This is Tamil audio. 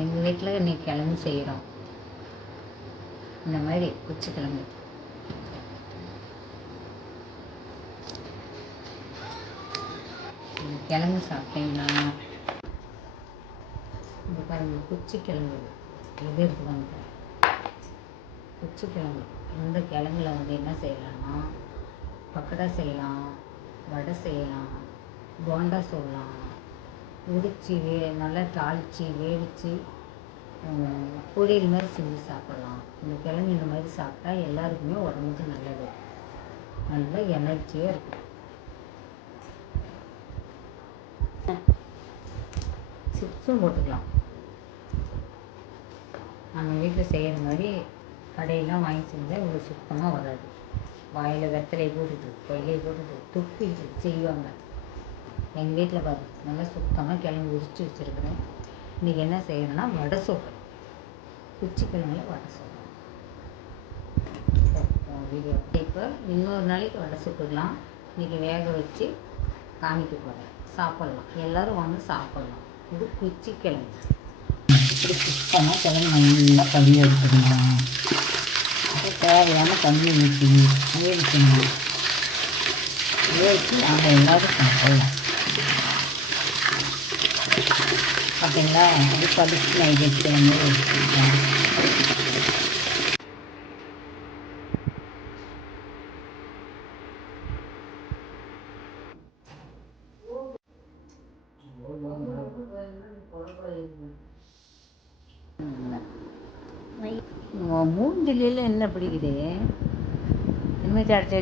எங்கள் வீட்டில் இன்றைக்கி கிழங்கு செய்கிறோம். இந்த மாதிரி குச்சி கிழங்கு கிழங்கு சாப்பிட்டீங்கன்னா இந்த பாருங்க குச்சி கிழங்கு எது இருக்குதாங்க குச்சி கிழங்கு. இந்த கிழங்குல என்ன செய்யலாம்னா பக்கோடா செய்யலாம், வடை செய்யலாம், போண்டா சொல்லலாம், உரித்து நல்லா தாளித்து வேவிச்சு பொரியல் மாதிரி செஞ்சு சாப்பிட்லாம். இந்த கிழங்கு இந்த மாதிரி சாப்பிட்டா எல்லாருக்குமே உடம்புக்கு நல்லது, நல்லா எனர்ஜியாக இருக்கும். சிப்ஸும் போட்டுக்கலாம். நம்ம வீட்டில் செய்கிற மாதிரி கடையெல்லாம் வாங்கி செஞ்சால் இவ்வளோ சுத்தமாக வராது. வாயில் வெத்தலை போட்டுட்டு கொய்யை போட்டுட்டு துப்பிட்டு செய்வாங்க. எங்கள் வீட்டில் பாரு நல்லா சுத்தமாக கிழங்கு உரித்து வச்சுருக்குறேன். இன்றைக்கி என்ன செய்யணும்னா வடை சுடுறேன். குச்சி கிழங்குல வடை சுடுறேன். வீடியோ இப்போ இன்னொரு நாளைக்கு வடை சுட்டுக்கலாம். இன்றைக்கி வேக வச்சு காமிக்க போகிறேன். சாப்பிட்லாம், எல்லோரும் வாங்க சாப்பிட்லாம். இது குச்சி கிழங்கு. இப்படி சுத்தமாக கிழங்கு நல்லா கழுவி எடுத்துக்கணும். தேவையான தண்ணி ஊற்றி வேவிக்கணும். வேவிச்சு நாங்கள் எல்லோரும் சாப்பிட்லாம். பார்த்தீங்களா, அது படிச்சு நைட்டு மூஞ்சில என்ன பிடிக்குது? இனிமேல் சாப்பிட்டு